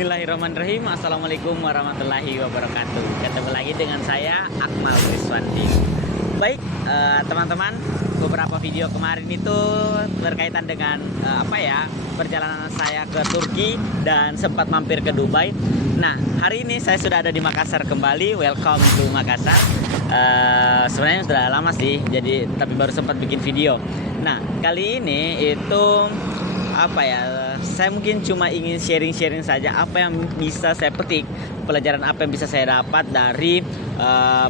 Bismillahirrahmanirrahim. Assalamualaikum warahmatullahi wabarakatuh. Ketemu lagi dengan saya Akmal Kriswanti. Baik, teman-teman, beberapa video kemarin itu berkaitan dengan perjalanan saya ke Turki dan sempat mampir ke Dubai. Nah, hari ini saya sudah ada di Makassar kembali. Welcome to Makassar. Sebenarnya sudah lama sih, tapi baru sempat bikin video. Nah, kali ini itu saya mungkin cuma ingin sharing-sharing saja apa yang bisa saya petik, pelajaran apa yang bisa saya dapat dari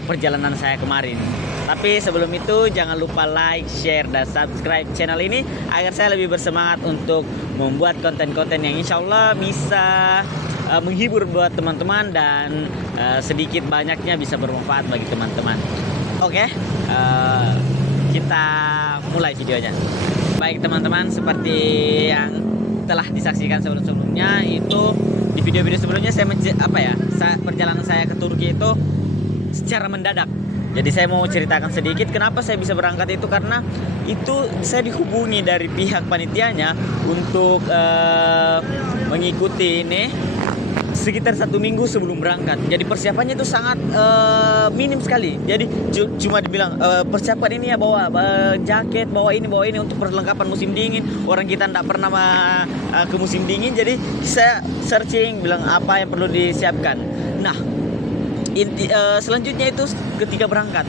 perjalanan saya kemarin. Tapi sebelum itu jangan lupa like, share, dan subscribe channel ini agar saya lebih bersemangat untuk membuat konten-konten yang insya Allah bisa menghibur buat teman-teman dan sedikit banyaknya bisa bermanfaat bagi teman-teman. Oke, kita mulai videonya. Baik teman-teman, seperti yang telah disaksikan sebelum-sebelumnya, itu di video-video sebelumnya perjalanan saya ke Turki itu secara mendadak. Jadi saya mau ceritakan sedikit kenapa saya bisa berangkat itu, karena itu saya dihubungi dari pihak panitianya untuk mengikuti ini sekitar 1 minggu sebelum berangkat. Jadi persiapannya itu sangat minim sekali. Jadi cuma dibilang persiapan ini ya, bawa jaket, bawa ini untuk perlengkapan musim dingin. Orang kita tidak pernah ke musim dingin, jadi saya searching bilang apa yang perlu disiapkan. Nah, selanjutnya itu ketika berangkat,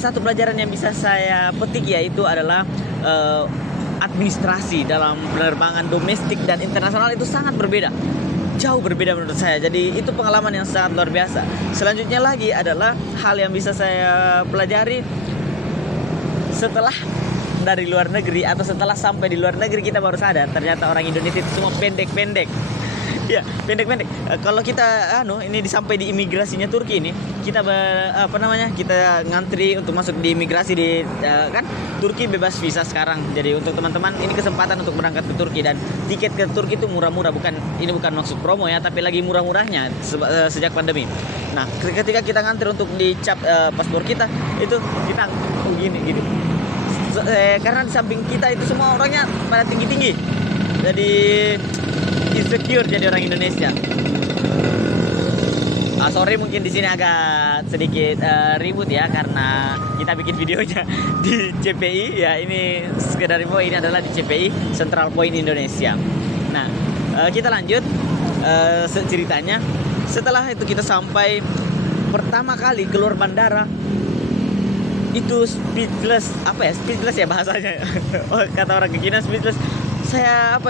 satu pelajaran yang bisa saya petik yaitu adalah administrasi dalam penerbangan domestik dan internasional itu sangat berbeda, jauh berbeda menurut saya. Jadi itu pengalaman yang sangat luar biasa. Selanjutnya lagi adalah hal yang bisa saya pelajari setelah dari luar negeri, atau setelah sampai di luar negeri kita baru sadar ternyata orang Indonesia itu semua pendek-pendek. Ya, pendek-pendek. Kalau kita ini sampai di imigrasinya Turki ini, kita kita ngantri untuk masuk di imigrasi kan Turki bebas visa sekarang. Jadi untuk teman-teman ini kesempatan untuk berangkat ke Turki, dan tiket ke Turki itu murah-murah, bukan maksud promo ya, tapi lagi murah-murahnya sejak pandemi. Nah, ketika kita ngantri untuk dicap paspor kita, itu kita gini. Karena di samping kita itu semua orangnya pada tinggi-tinggi. Jadi insecure jadi orang Indonesia. Sorry mungkin di sini agak sedikit ribut ya, karena kita bikin videonya di CPI ya. Ini sekedar info, ini adalah di CPI Central Point Indonesia. Nah, kita lanjut ceritanya. Setelah itu kita sampai, pertama kali keluar bandara itu speechless ya bahasanya. Kata orang kekinian speechless. Saya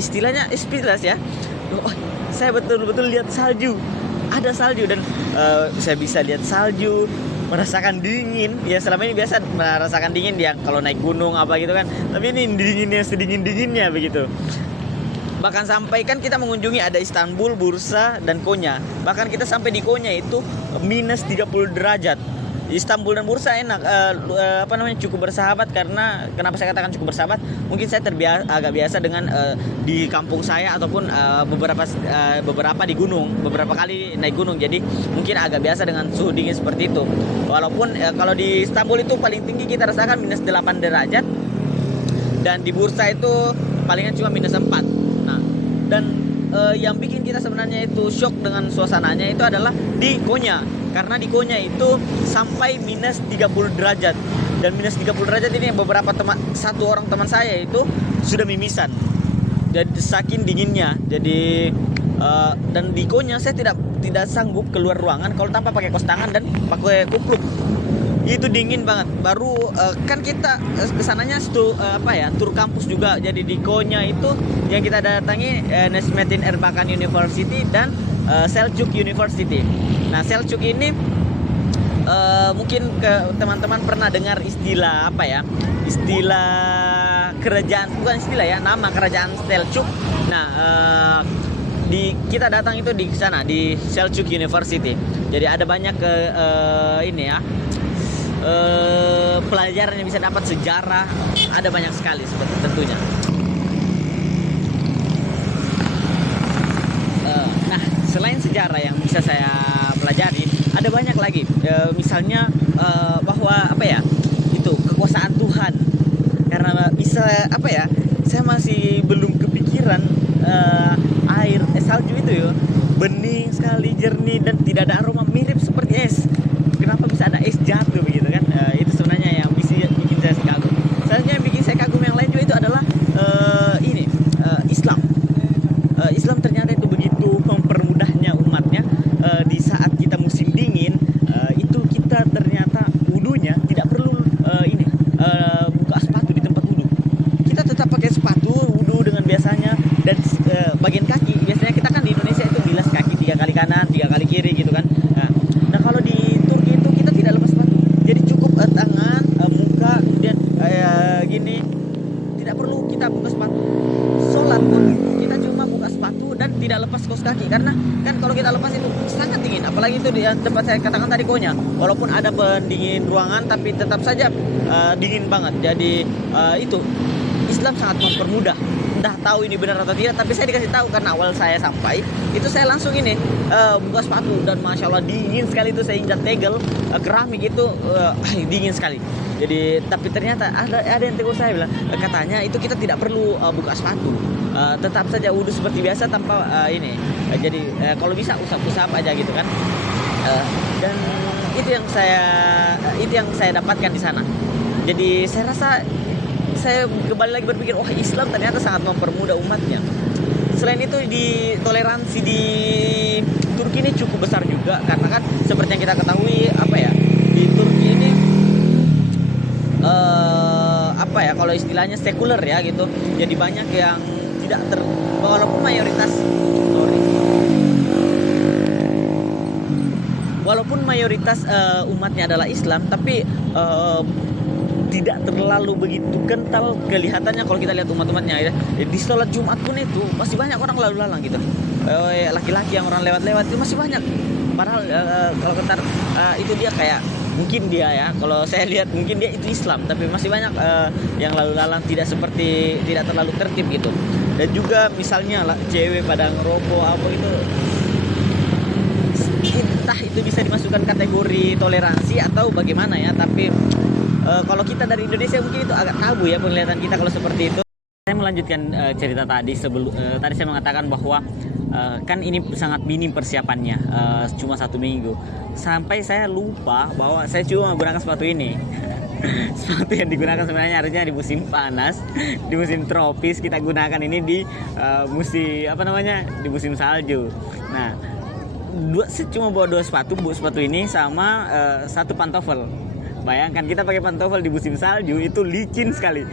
istilahnya speechless ya. Saya betul-betul lihat salju, ada salju, dan saya bisa lihat salju, merasakan dingin. Ya selama ini biasa merasakan dingin dia kalau naik gunung apa gitu kan, tapi ini dinginnya sedingin-dinginnya begitu. Bahkan sampai kan kita mengunjungi ada Istanbul, Bursa, dan Konya. Bahkan kita sampai di Konya itu minus 30 derajat. Istanbul dan Bursa enak, cukup bersahabat. Karena kenapa saya katakan cukup bersahabat? Mungkin saya agak biasa dengan di kampung saya, ataupun beberapa di gunung, beberapa kali naik gunung. Jadi mungkin agak biasa dengan suhu dingin seperti itu. Walaupun kalau di Istanbul itu paling tinggi kita rasakan minus 8 derajat, dan di Bursa itu palingan cuma minus 4. Nah, dan yang bikin kita sebenarnya itu shock dengan suasananya itu adalah di Konya. Karena di Konya itu sampai minus 30 derajat. Dan minus 30 derajat ini beberapa satu orang teman saya itu sudah mimisan. Jadi saking dinginnya. Jadi dan di Konya saya tidak sanggup keluar ruangan kalau tanpa pakai kaos tangan dan pakai kupluk. Itu dingin banget. Baru kan kita kesananya tur kampus juga. Jadi di Konya itu yang kita datangi Necmettin Erbakan University dan Selçuk University. Nah, Selçuk ini mungkin teman-teman pernah dengar istilah kerajaan, bukan istilah ya, nama kerajaan Selçuk. Nah, kita datang itu di sana di Selçuk University. Jadi ada banyak pelajaran yang bisa dapat, sejarah, ada banyak sekali tentunya. Nah, selain sejarah yang bisa saya pelajari, ada banyak lagi. Misalnya bahwa itu kekuasaan Tuhan. Karena bisa saya masih masih belum kepikiran salju itu ya bening sekali, jernih, dan tidak ada aroma, mirip seperti es. Kenapa bisa ada es jatuh begitu kan? Itu sebenarnya yang bikin saya kagum. Selanjutnya yang bikin saya kagum yang lain juga itu adalah Islam. Islam ternyata itu begitu mempermudahnya umatnya. Di saat kita musim dingin, itu kita ternyata wudunya tidak perlu buka sepatu di tempat wudu. Kita tetap pakai sepatu wudu dengan biasanya, dan bagian kaki biasanya kita kan di Indonesia itu bilas kaki 3 kali kanan 3 kali kiri gitu kan. Nah kalau di Turki itu kita tidak lepas sepatu, jadi cukup tangan, muka, kemudian gini, tidak perlu kita buka sepatu. Sholat pun kita cuma buka sepatu dan tidak lepas kaos kaki, karena kan kalau kita lepas itu sangat dingin, apalagi itu di tempat saya katakan tadi Konya, walaupun ada pendingin ruangan tapi tetap saja dingin banget. Jadi itu Islam sangat mempermudah. Entah tahu ini benar atau tidak, tapi saya dikasih tahu karena awal saya sampai itu saya langsung buka sepatu, dan masya Allah dingin sekali. Itu saya injak tegel keramik itu dingin sekali. Jadi tapi ternyata ada yang tegur saya bilang, katanya itu kita tidak perlu buka sepatu, tetap saja wudhu seperti biasa tanpa jadi kalau bisa usap-usap aja gitu kan. Dan itu yang saya dapatkan di sana. Jadi saya rasa saya kembali lagi berpikir, Islam ternyata sangat mempermudah umatnya. Selain itu di toleransi di Turki ini cukup besar juga, karena kan seperti yang kita ketahui di Turki ini kalau istilahnya sekuler ya gitu. Jadi banyak yang tidak walaupun mayoritas umatnya adalah Islam, tapi tidak terlalu begitu kental kelihatannya kalau kita lihat umat-umatnya ya. Di sholat Jumat pun itu masih banyak orang lalu lalang gitu. Laki-laki yang orang lewat-lewat itu masih banyak. Padahal kalau kentar itu dia kayak, mungkin dia ya, kalau saya lihat mungkin dia itu Islam, tapi masih banyak yang lalu lalang tidak terlalu tertib gitu. Dan juga misalnya cewek pada ngerokok itu, entah itu bisa dimasukkan kategori toleransi atau bagaimana ya, tapi kalau kita dari Indonesia mungkin itu agak tabu ya penglihatan kita kalau seperti itu. Saya melanjutkan cerita tadi tadi saya mengatakan bahwa kan ini sangat minim persiapannya, cuma 1 minggu, sampai saya lupa bahwa saya cuma menggunakan sepatu ini. Sepatu yang digunakan sebenarnya harusnya di musim panas, di musim tropis. Kita gunakan ini di di musim salju. Nah, saya cuma bawa 2 sepatu ini sama 1 pantofel. Bayangkan kita pakai pantofel di musim salju itu licin sekali.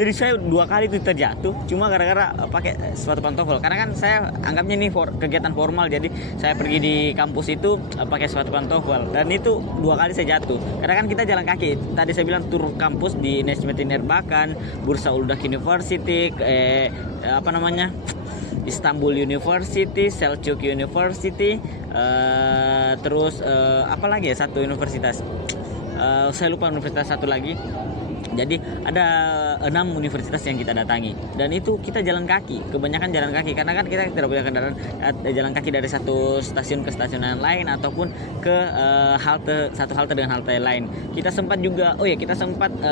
Jadi saya 2 kali itu terjatuh cuma gara-gara pakai sepatu pantofel. Karena kan saya anggapnya ini kegiatan formal, jadi saya pergi di kampus itu pakai sepatu pantofel, dan itu 2 kali saya jatuh. Karena kan kita jalan kaki. Tadi saya bilang tur kampus di Necmettin Erbakan, Bursa Uludağ University, Istanbul University, Selçuk University, terus apa lagi ya, satu universitas. Saya lupa universitas satu lagi. Jadi ada 6 universitas yang kita datangi, dan itu kita jalan kaki, kebanyakan jalan kaki, karena kan kita tidak punya kendaraan. Jalan kaki dari satu stasiun ke stasiun yang lain, ataupun ke satu halte dengan halte lain. Kita sempat juga,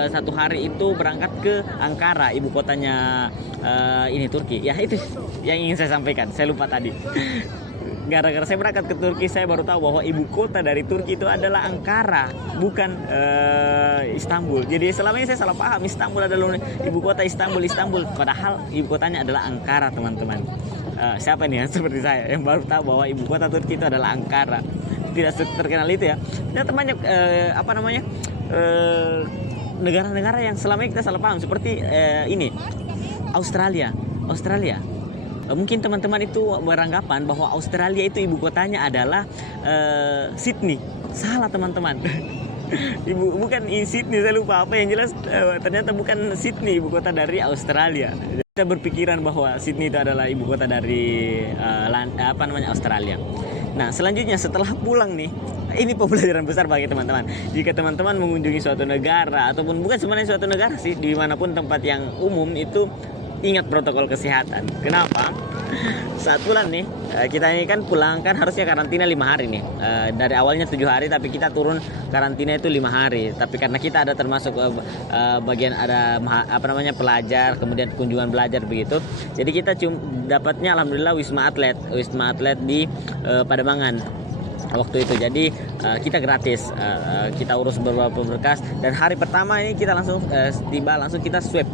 satu hari itu berangkat ke Ankara, ibu kotanya Turki. Ya itu yang ingin saya sampaikan, saya lupa tadi. Gara-gara saya berangkat ke Turki, saya baru tahu bahwa ibu kota dari Turki itu adalah Ankara, bukan Istanbul. Jadi selama ini saya salah paham, Istanbul adalah ibu kota, Istanbul. Padahal ibu kotanya adalah Ankara, teman-teman. Siapa nih yang seperti saya yang baru tahu bahwa ibu kota Turki itu adalah Ankara? Tidak terkenal itu ya. Dan banyak negara-negara yang selama ini kita salah paham, seperti Australia. Mungkin teman-teman itu beranggapan bahwa Australia itu ibu kotanya adalah Sydney. Salah, teman-teman. Bukan Sydney, saya lupa apa yang jelas. Ternyata bukan Sydney ibu kota dari Australia. Kita berpikiran bahwa Sydney itu adalah ibu kota dari Australia. Nah, selanjutnya setelah pulang nih, ini pembelajaran besar bagi teman-teman. Jika teman-teman mengunjungi suatu negara, ataupun bukan sebenarnya suatu negara sih, dimanapun tempat yang umum itu, ingat protokol kesehatan. Kenapa? Saat pulang nih, kita ini kan pulang kan harusnya karantina 5 hari nih. Dari awalnya 7 hari, tapi kita turun karantina itu 5 hari. Tapi karena kita ada termasuk bagian ada pelajar, kemudian kunjungan belajar begitu. Jadi kita dapatnya alhamdulillah wisma atlet di Pademangan waktu itu. Jadi kita gratis, kita urus beberapa berkas, dan hari pertama ini kita langsung tiba, langsung kita swab.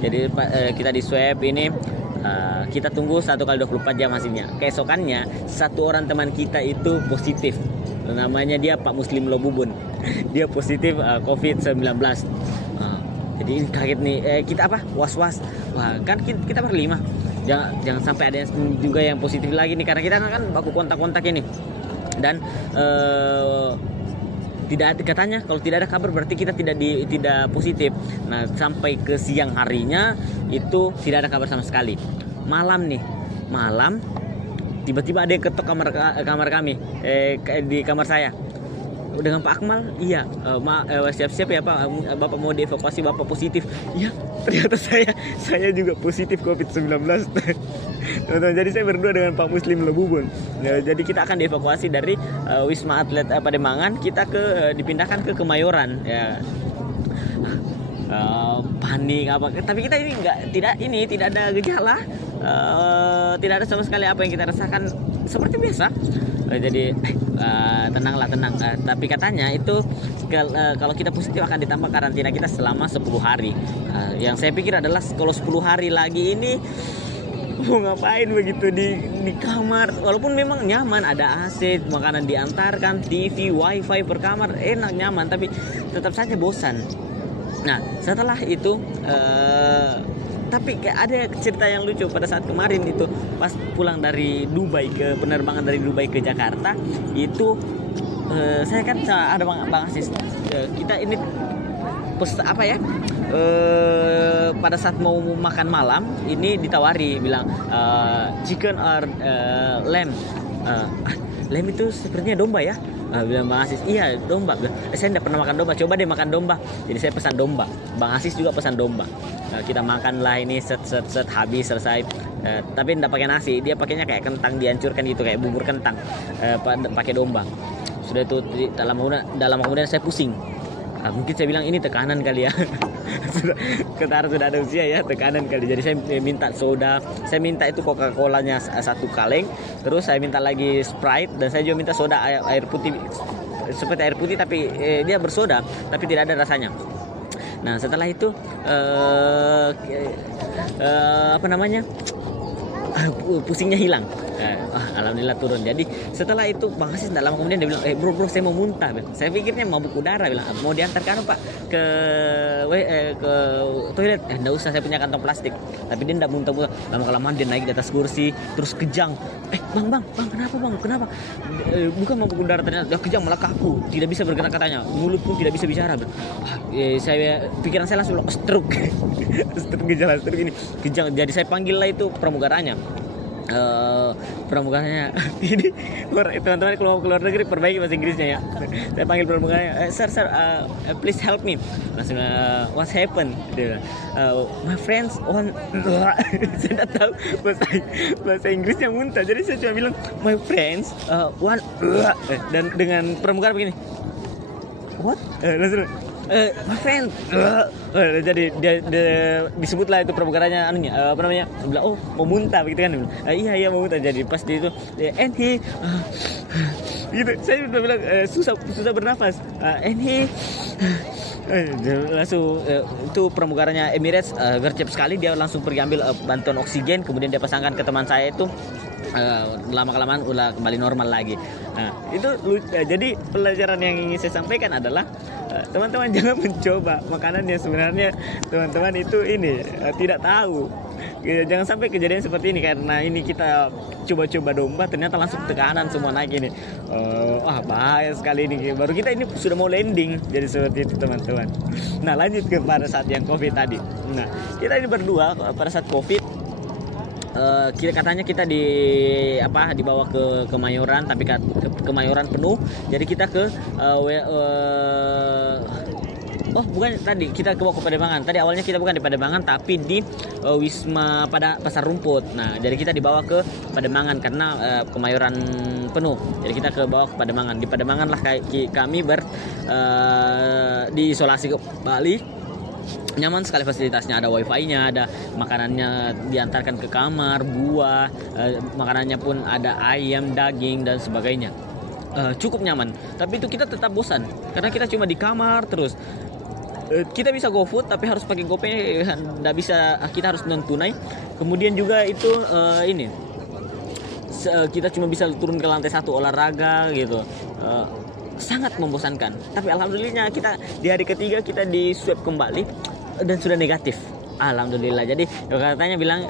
Jadi kita di swab ini. Kita tunggu 1 kali 24 jam hasilnya. Keesokannya satu orang teman kita itu positif. Namanya dia Pak Muslim Lobubun. Dia positif COVID-19. Jadi ini kaget nih. Kita was-was. Wah, kan kita berlima. Jangan sampai ada yang juga yang positif lagi nih, karena kita kan baku kontak-kontak ini. Dan tidak ada, katanya kalau tidak ada kabar berarti kita tidak positif. Nah, sampai ke siang harinya itu tidak ada kabar sama sekali. Malam tiba-tiba ada yang ketok kamar kami, di kamar saya. Dengan Pak Akmal, iya, siap-siap ya Pak, Bapak mau dievakuasi, Bapak positif. Iya, ternyata saya juga positif COVID-19. Jadi saya berdua dengan Pak Muslim Lebubun. Jadi kita akan dievakuasi dari Wisma Atlet Pademangan, kita dipindahkan ke Kemayoran. Ya, panik apa? Tapi kita ini tidak ada gejala, tidak ada sama sekali apa yang kita rasakan, seperti biasa. Jadi tenang. Tapi katanya itu kalau kita positif akan ditambah karantina kita selama 10 hari. Yang saya pikir adalah kalau 10 hari lagi ini mau ngapain begitu di kamar. Walaupun memang nyaman, ada AC, makanan diantarkan, TV, wifi per kamar, enak, nyaman, tapi tetap saja bosan. Nah, setelah itu tapi ada cerita yang lucu pada saat kemarin itu, pas pulang dari Dubai, ke penerbangan dari Dubai ke Jakarta itu, saya kan ada Bang Asis, kita ini pada saat mau makan malam ini ditawari, bilang chicken or lamb. Lamb itu sepertinya domba ya. Bilang Bang Asis, iya domba. Saya tidak pernah makan domba, coba deh makan domba. Jadi saya pesan domba, Bang Asis juga pesan domba. Kita makan lah ini, set habis selesai. Tapi tidak pakai nasi, dia pakainya kayak kentang dihancurkan gitu, kayak bubur kentang, pakai domba. Sudah itu dalam kemudian saya pusing. Mungkin saya bilang ini tekanan kali ya. sudah ada usia ya, tekanan kali. Jadi saya minta soda, saya minta itu Coca-Colanya 1 kaleng, terus saya minta lagi Sprite, dan saya juga minta soda air putih, seperti air putih tapi dia bersoda tapi tidak ada rasanya. Nah, setelah itu pusingnya hilang. Alhamdulillah turun. Jadi setelah itu Bang Asis tidak lama kemudian dia bilang, bro saya mau muntah. Saya pikirnya mabuk udara, bilang mau diantarkan Pak ke toilet. Enggak usah, saya punya kantong plastik. Tapi dia tidak muntah. Lama kelamaan dia naik di atas kursi, terus kejang. Bang kenapa? Bukan mabuk udara, ternyata dia kejang, malah kaku, tidak bisa bergerak katanya, mulut pun tidak bisa bicara. Pikiran saya langsung stroke. Gejala stroke ini kejang. Jadi saya panggil lah itu pramugaranya. Pramugaranya ini teman-teman kalau keluar negeri perbaiki bahasa Inggrisnya ya. Saya panggil pramugaranya, sir, please help me. Langsung what's happened? My friends on. Saya tidak tahu bahasa Inggrisnya muntah, jadi saya cuma bilang my friends one. Dan dengan pramugara begini, what? Langsung my friend. Jadi dia disebutlah itu pramugaranya bilang, oh mau muntah begitu kan. Iya mau muntah. Jadi pas di itu and he gitu, saya udah bilang susah bernafas, and he langsung itu pramugaranya Emirates, gercep sekali, dia langsung pergi ambil bantuan oksigen, kemudian dia pasangkan ke teman saya itu. Lama kelamaan udah kembali normal lagi. Itu jadi pelajaran yang ingin saya sampaikan adalah teman-teman jangan mencoba makanan yang sebenarnya teman-teman itu tidak tahu. Jangan sampai kejadian seperti ini, karena ini kita coba-coba domba ternyata langsung tekanan semua naik ini. Bahaya sekali ini. Baru kita ini sudah mau landing, jadi seperti itu teman-teman. Nah, lanjut ke pada saat yang COVID tadi. Nah, kita ini berdua pada saat COVID, katanya kita dibawa ke Kemayoran, tapi Kemayoran penuh. Jadi kita ke Oh bukan, tadi kita ke Pademangan. Tadi awalnya kita bukan di Pademangan tapi di Wisma pada Pasar Rumput. Nah jadi kita dibawa ke Pademangan karena Kemayoran penuh. Jadi kita ke bawah ke Pademangan. Di Pademangan lah kami diisolasi ke Bali. Nyaman sekali fasilitasnya, ada wifi-nya, ada makanannya diantarkan ke kamar, buah, makanannya pun ada ayam, daging dan sebagainya. Cukup nyaman. Tapi itu kita tetap bosan karena kita cuma di kamar terus. Kita bisa GoFood tapi harus pakai GoPay, nggak bisa, kita harus non tunai. Kemudian juga itu kita cuma bisa turun ke lantai 1 olahraga gitu. Sangat membosankan. Tapi alhamdulillahnya kita di hari ketiga kita di swab kembali dan sudah negatif. Alhamdulillah. Jadi katanya bilang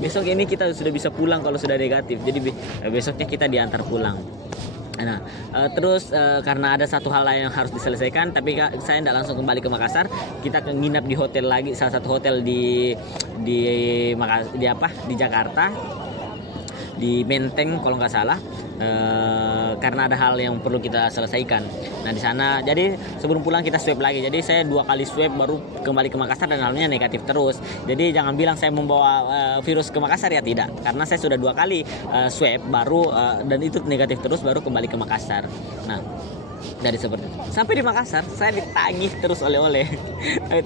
besok ini kita sudah bisa pulang kalau sudah negatif. Jadi besoknya kita diantar pulang. Nah, terus karena ada satu hal lain yang harus diselesaikan, tapi saya tidak langsung kembali ke Makassar. Kita nginap di hotel lagi, salah satu hotel di Jakarta, di Menteng kalau nggak salah, karena ada hal yang perlu kita selesaikan. Nah di sana, jadi sebelum pulang kita swab lagi. Jadi saya 2 kali swab baru kembali ke Makassar dan hasilnya negatif terus. Jadi jangan bilang saya membawa virus ke Makassar, ya tidak, karena saya sudah 2 kali swab baru dan itu negatif terus baru kembali ke Makassar. Nah dari seperti itu. Sampai di Makassar saya ditagih terus oleh-oleh.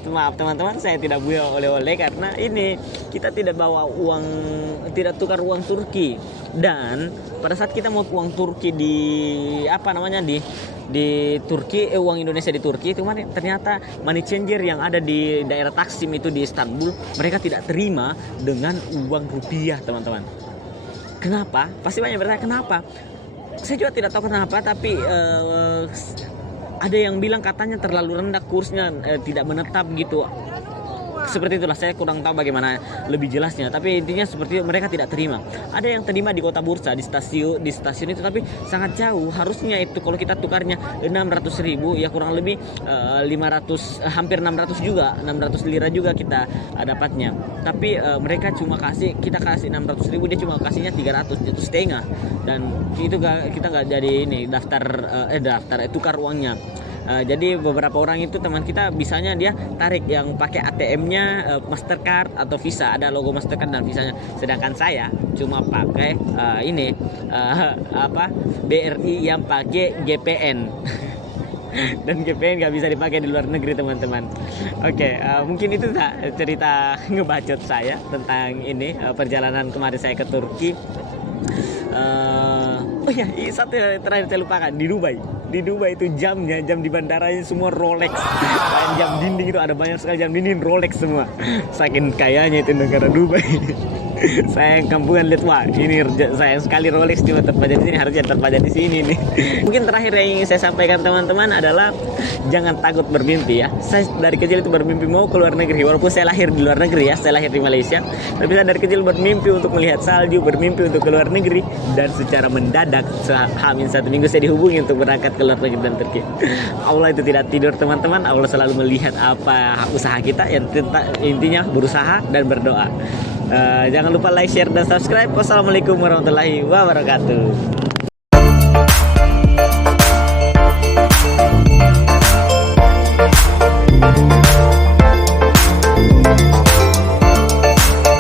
Maaf teman-teman, saya tidak bawa oleh-oleh karena ini kita tidak bawa uang, tidak tukar uang Turki. Dan pada saat kita mau uang Turki di Turki, uang Indonesia di Turki itu ternyata money changer yang ada di daerah Taksim itu di Istanbul, mereka tidak terima dengan uang rupiah, teman-teman. Kenapa? Pasti banyak bertanya kenapa. Saya juga tidak tahu kenapa, tapi ada yang bilang katanya terlalu rendah kursnya, tidak menetap gitu. Seperti itulah, saya kurang tahu bagaimana lebih jelasnya, tapi intinya seperti itu, mereka tidak terima. Ada yang terima di kota Bursa, di stasiun itu, tapi sangat jauh. Harusnya itu kalau kita tukarnya 600.000 ya kurang lebih 500, hampir 600 juga, 600 lira juga kita dapatnya. Tapi mereka cuma kita kasih 600.000, dia cuma kasihnya 300, itu setengah. Dan itu kita nggak jadi ini daftar tukar uangnya. Jadi beberapa orang itu teman kita bisanya dia tarik yang pakai ATM-nya Mastercard atau Visa, ada logo Mastercard dan Visanya. Sedangkan saya cuma pakai BRI yang pakai GPN. Dan GPN nggak bisa dipakai di luar negeri, teman-teman. Oke, mungkin itu cerita ngebacot saya tentang ini perjalanan kemarin saya ke Turki. Oh ya, satu yang terakhir saya lupakan, di Dubai itu jam di bandaranya semua Rolex. Jam dinding itu ada banyak sekali jam dinding Rolex semua. Saking kayanya itu negara Dubai. Saya yang kampungan lihat, wah ini sayang sekali Rolex cuma terpajang di sini, harusnya terpajang di sini nih. Mungkin terakhir yang ingin saya sampaikan teman-teman adalah jangan takut bermimpi ya. Saya dari kecil itu bermimpi mau ke luar negeri, walaupun saya lahir di luar negeri ya, saya lahir di Malaysia, tapi saya dari kecil bermimpi untuk melihat salju, bermimpi untuk ke luar negeri, dan secara mendadak Hamin 1 minggu saya dihubungi untuk berangkat ke luar negeri dan Turki. Allah itu tidak tidur teman-teman, Allah selalu melihat apa usaha kita, yang intinya berusaha dan berdoa. Jangan lupa like, share, dan subscribe. Wassalamualaikum warahmatullahi wabarakatuh.